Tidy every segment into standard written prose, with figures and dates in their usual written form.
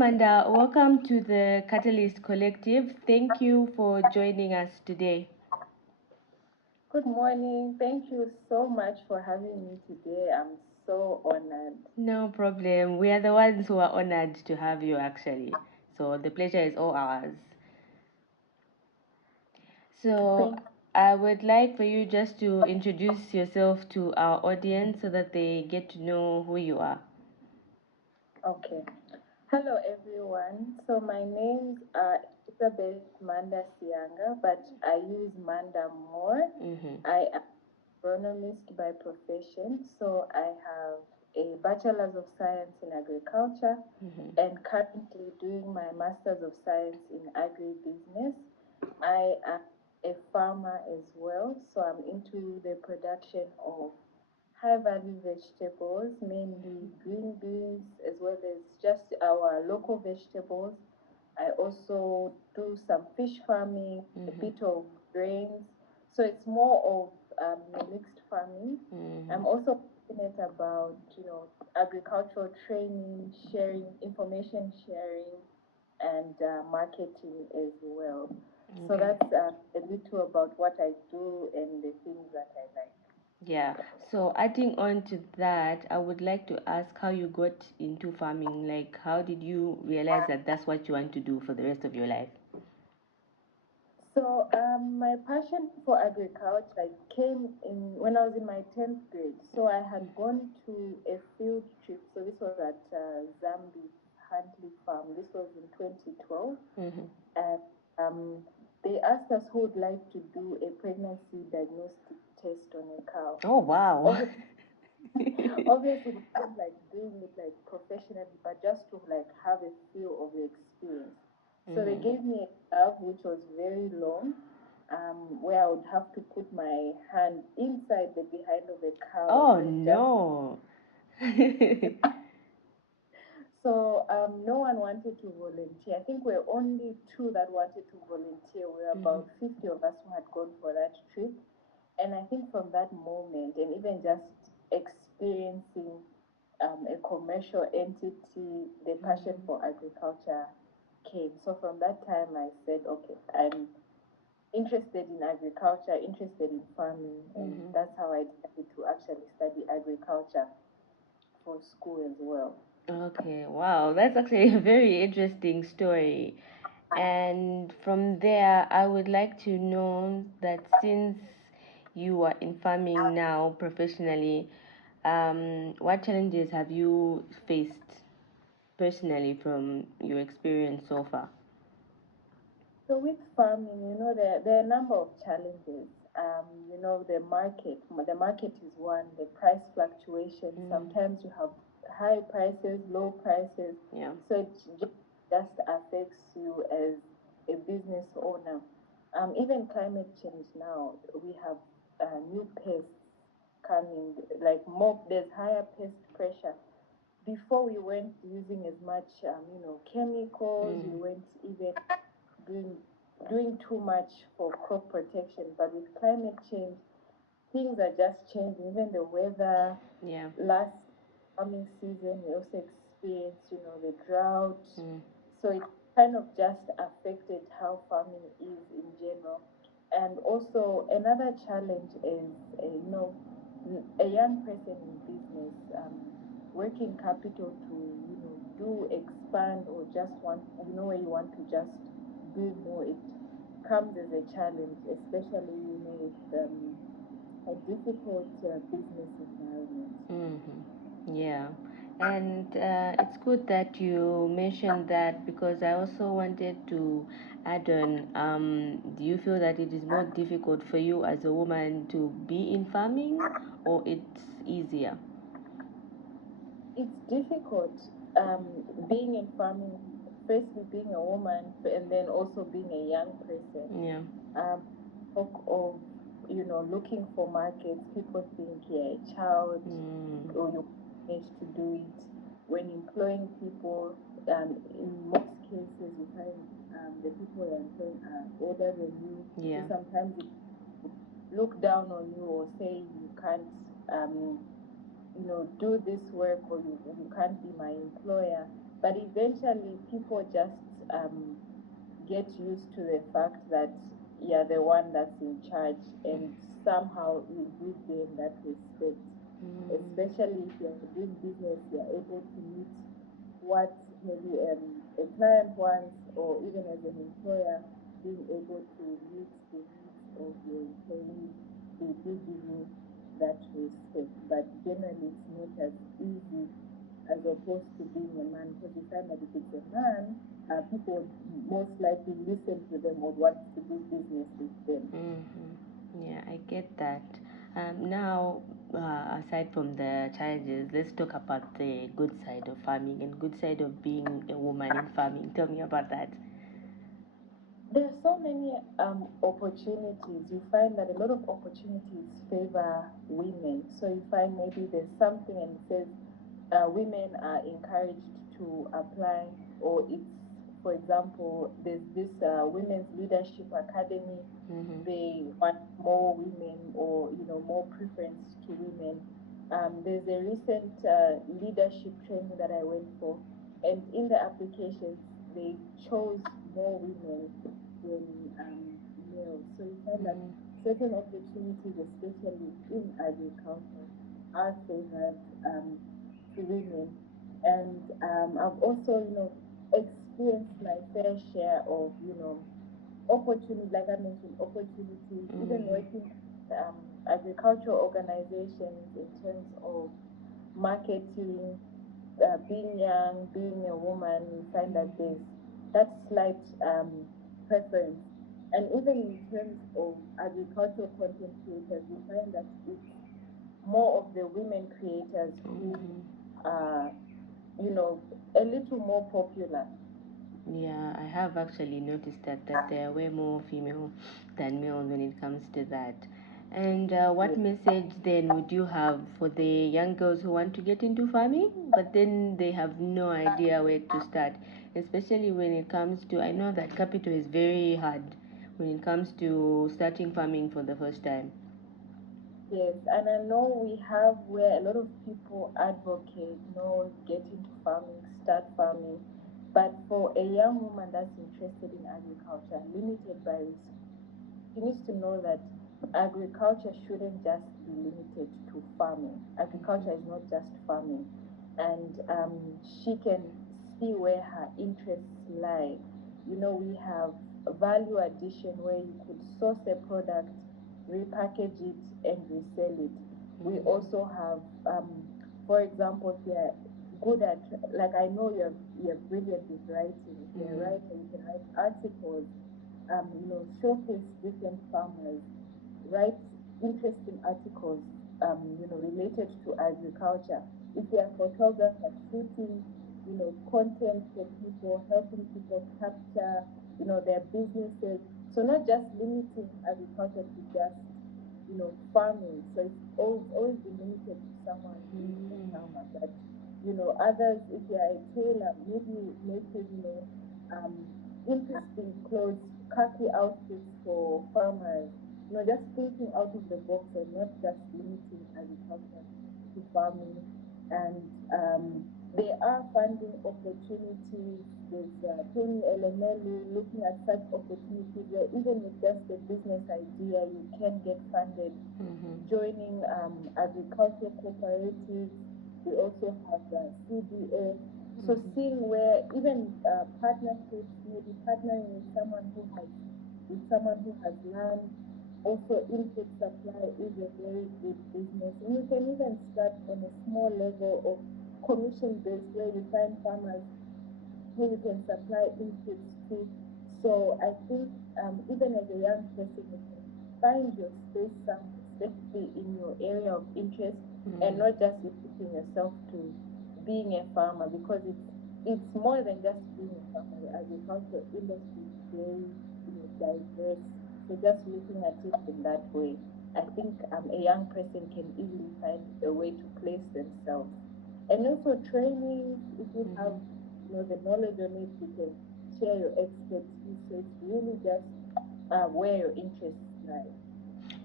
Manda. Welcome to the Catalyst Collective. Thank you for joining us today. Good morning. Thank you so much for having me today. I'm so honored. No problem. We are the ones who are honored to have you, actually. So the pleasure is all ours. So I would like for you just to introduce yourself to our audience so that they get to know who you are. Okay. Hello, everyone. So my name's Elizabeth Manda Sianga, but I use Manda more. I am agronomist by profession, so I have a Bachelor's of Science in Agriculture and currently doing my Master's of Science in Agribusiness. I am a farmer as well, so I'm into the production of high-value vegetables, mainly green beans, as well as just our local vegetables. I also do some fish farming, a bit of grains. So it's more of mixed farming. I'm also passionate about, agricultural training, sharing, information sharing, and marketing as well. So that's a little about what I do and the things that I like. Yeah. So adding on to that, I would like to ask how you got into farming. Like, how did you realize that that's what you want to do for the rest of your life? So my passion for agriculture came in when I was in my 10th grade. So I had gone to a field trip. So this was at Zambia Huntley Farm. This was in 2012. And they asked us who would like to do a pregnancy diagnostic test on a cow. Oh, wow. Obviously, we don't like doing it like professionally, but just to like have a feel of the experience. So they gave me a glove which was very long, where I would have to put my hand inside the behind of the cow. Oh no. So no one wanted to volunteer. I think we're only two that wanted to volunteer. We're about 50 of us who had gone for that trip. And I think from that moment, and even just experiencing a commercial entity, the passion for agriculture came. So from that time, I said, okay, I'm interested in agriculture, interested in farming, and that's how I decided to actually study agriculture for school as well. Okay, wow, that's actually a very interesting story. And from there, I would like to know that since you are in farming now professionally, what challenges have you faced personally from your experience so far? So with farming, there are a number of challenges. The market is one, the price fluctuation. Sometimes you have high prices, low prices. Yeah. So it just affects you as a business owner. Even climate change now, we have new pests coming, like there's higher pest pressure. Before we weren't using as much, chemicals. We weren't even doing too much for crop protection. But with climate change, things are just changing. Even the weather. Yeah. Last farming season, we also experienced, the drought. So it kind of just affected how farming is in general. And also another challenge is, a young person in business, working capital to, do expand or just want, where you want to just do more. It comes as a challenge, especially, with a difficult business environment. Yeah. And it's good that you mentioned that because I also wanted to add on. Do you feel that it is more difficult for you as a woman to be in farming, or it's easier? It's difficult being in farming, firstly being a woman, and then also being a young person. Yeah. Talk of, looking for markets, people think you're a child or you manage to do it. When employing people, in most cases, you find the people you're employing are older than you. Yeah. So sometimes it look down on you or say you can't, do this work, or you can't be my employer. But eventually, people just get used to the fact that you're the one that's in charge, and somehow you give them that respect. Especially if you're doing business, you're able to meet what maybe a client wants, or even as an employer, being able to meet the needs of your employees, they do give you that respect. But generally, it's not as easy as opposed to being a man, because you find that if it's a man, people most likely listen to them or want to do business with them. Yeah, I get that. Now, aside from the challenges, let's talk about the good side of farming and good side of being a woman in farming. Tell me about that. There are so many opportunities. You find that a lot of opportunities favor women. So you find maybe there's something and it says women are encouraged to apply, or it's, for example, there's this Women's Leadership Academy. They want more women, or more preference to women. There's a recent leadership training that I went for, and in the applications they chose more women than males. So you find that certain opportunities, especially in agriculture, are favored to women. And I've also, experienced my fair share of, opportunities, like I mentioned, opportunities, even working agricultural organizations in terms of marketing, being young, being a woman, you find that there's that slight preference. And even in terms of agricultural content creators, we find that it's more of the women creators who are, a little more popular. Yeah, I have actually noticed that there are way more female than male when it comes to that. And what message then would you have for the young girls who want to get into farming, but then they have no idea where to start, especially when it comes to, I know that capital is very hard when it comes to starting farming for the first time. Yes, and I know we have where a lot of people advocate, get into farming, start farming. But for a young woman that's interested in agriculture, limited by resources, she needs to know that agriculture shouldn't just be limited to farming. Agriculture is not just farming. And she can see where her interests lie. We have value addition where you could source a product, repackage it, and resell it. We also have, for example, if you're good at, like I know you're brilliant with writing. If you're a writer, you can write articles, showcase different farmers, write interesting articles, related to agriculture. If you're a photographer, shooting, content for people, helping people capture, their businesses. So not just limiting agriculture to just, farming. So it's always been limited to someone being a farmer. But, others, if you're a tailor, maybe making, interesting clothes, khaki outfits for farmers, just thinking out of the box and not just limiting agriculture to farming. And there are funding opportunities. There's Tony Elemelu looking at such opportunities where even with just a business idea, you can get funded. Joining agricultural cooperatives. We also have the CBA. So seeing where even partnerships, maybe partnering with someone who has land. Also, input supply is a very good business. And you can even start on a small level of commission based, where you find farmers who you can supply inputs to. So I think even as a young person, you can find your space somewhere, especially in your area of interest, and not just restricting yourself to being a farmer, because it's more than just being a farmer. The agricultural industry is very, diverse. So just looking at it in that way, I think a young person can easily find a way to place themselves. And also training, if you have, the knowledge on it, you can share your expertise. So it's really just where your interests lie.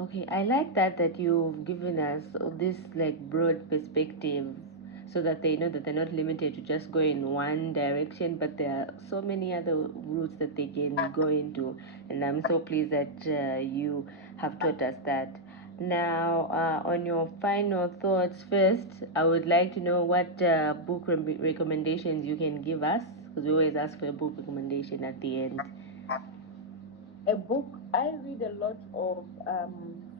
Okay, I like that you've given us this like broad perspective, so that they know that they're not limited to just go in one direction, but there are so many other routes that they can go into. And I'm so pleased that you have taught us that. Now, on your final thoughts, first, I would like to know what book recommendations you can give us, because we always ask for a book recommendation at the end. A book, I read a lot of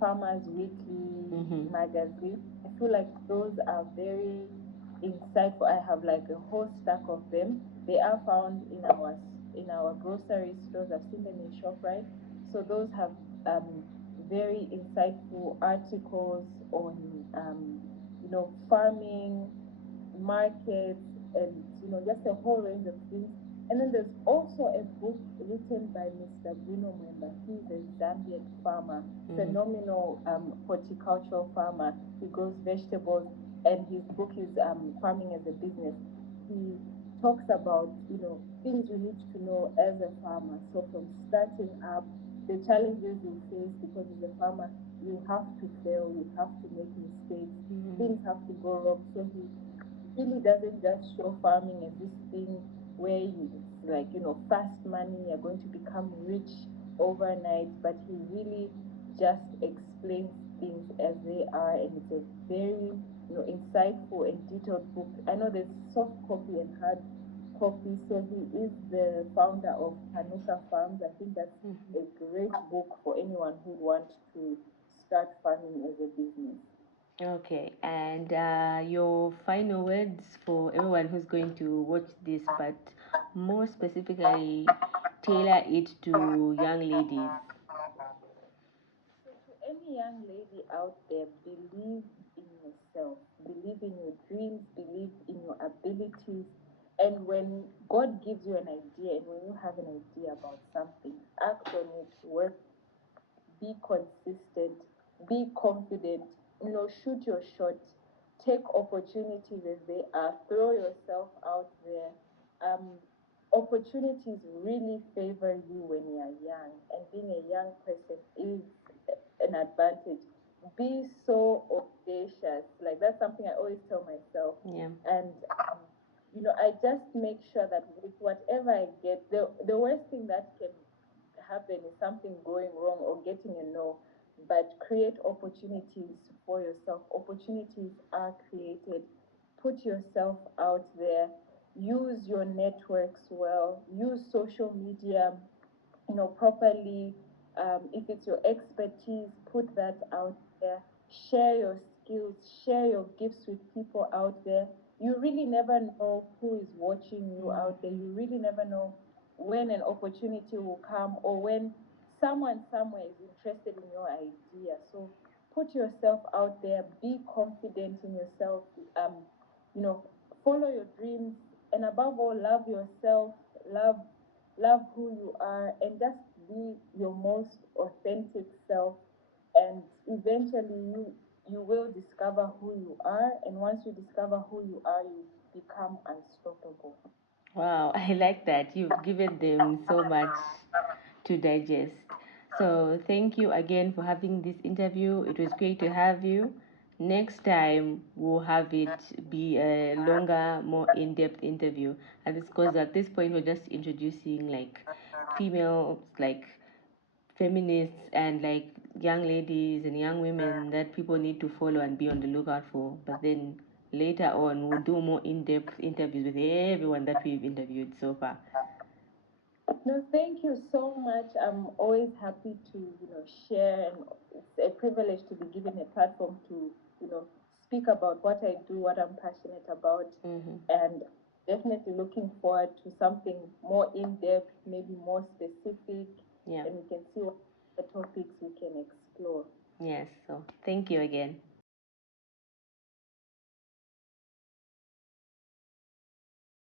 Farmers Weekly magazine. I feel like those are very insightful. I have like a whole stack of them. They are found in our grocery stores. I've seen them in ShopRite. So those have very insightful articles on farming, markets, and just a whole range of things. And then there's also a book written by Mr. Bruno Mwemba. He's a Zambian farmer, phenomenal horticultural farmer. He grows vegetables, and his book is Farming as a Business. He talks about things you need to know as a farmer. So from starting up, the challenges you face, because as a farmer, you have to fail, you have to make mistakes, things have to go wrong. So he really doesn't just show farming as this thing where it's like fast money, you're going to become rich overnight, but he really just explains things as they are, and it's a very insightful and detailed book. I know there's soft copy and hard copy. So he is the founder of Panuka Farms. I think that's a great book for anyone who wants to start farming as a business. Okay, and your final words for everyone who's going to watch this, but more specifically, tailor it to young ladies. So to any young lady out there, believe in yourself, believe in your dreams, believe in your abilities. And when God gives you an idea, and when you have an idea about something, act on it, work, be consistent, be confident, shoot your shot, take opportunities as they are, throw yourself out there. Opportunities really favor you when you are young, and being a young person is an advantage. Be so audacious. Like, that's something I always tell myself. Yeah. And I just make sure that with whatever I get, the worst thing that can happen is something going wrong or getting a no, but create opportunities for yourself. Opportunities are created. Put yourself out there. Use your networks well. Use social media properly. If it's your expertise, put that out there. Share your skills, share your gifts with people out there. You really never know who is watching you out there. You really never know when an opportunity will come, or when someone somewhere is interested in your idea. So put yourself out there, be confident in yourself, you know, follow your dreams, and above all, love yourself, love who you are, and just be your most authentic self. And eventually you will discover who you are, and once you discover who you are, you become unstoppable. Wow, I like that. You've given them so much to digest. So, thank you again for having this interview. It was great to have you. Next time, we'll have it be a longer, more in depth interview. And it's because at this point, we're just introducing like females, like feminists, and like young ladies and young women that people need to follow and be on the lookout for. But then later on, we'll do more in depth interviews with everyone that we've interviewed so far. No, thank you so much. I'm always happy to, share, and it's a privilege to be given a platform to, speak about what I do, what I'm passionate about, and definitely looking forward to something more in depth, maybe more specific, and we can see what the topics we can explore. Yes, so thank you again.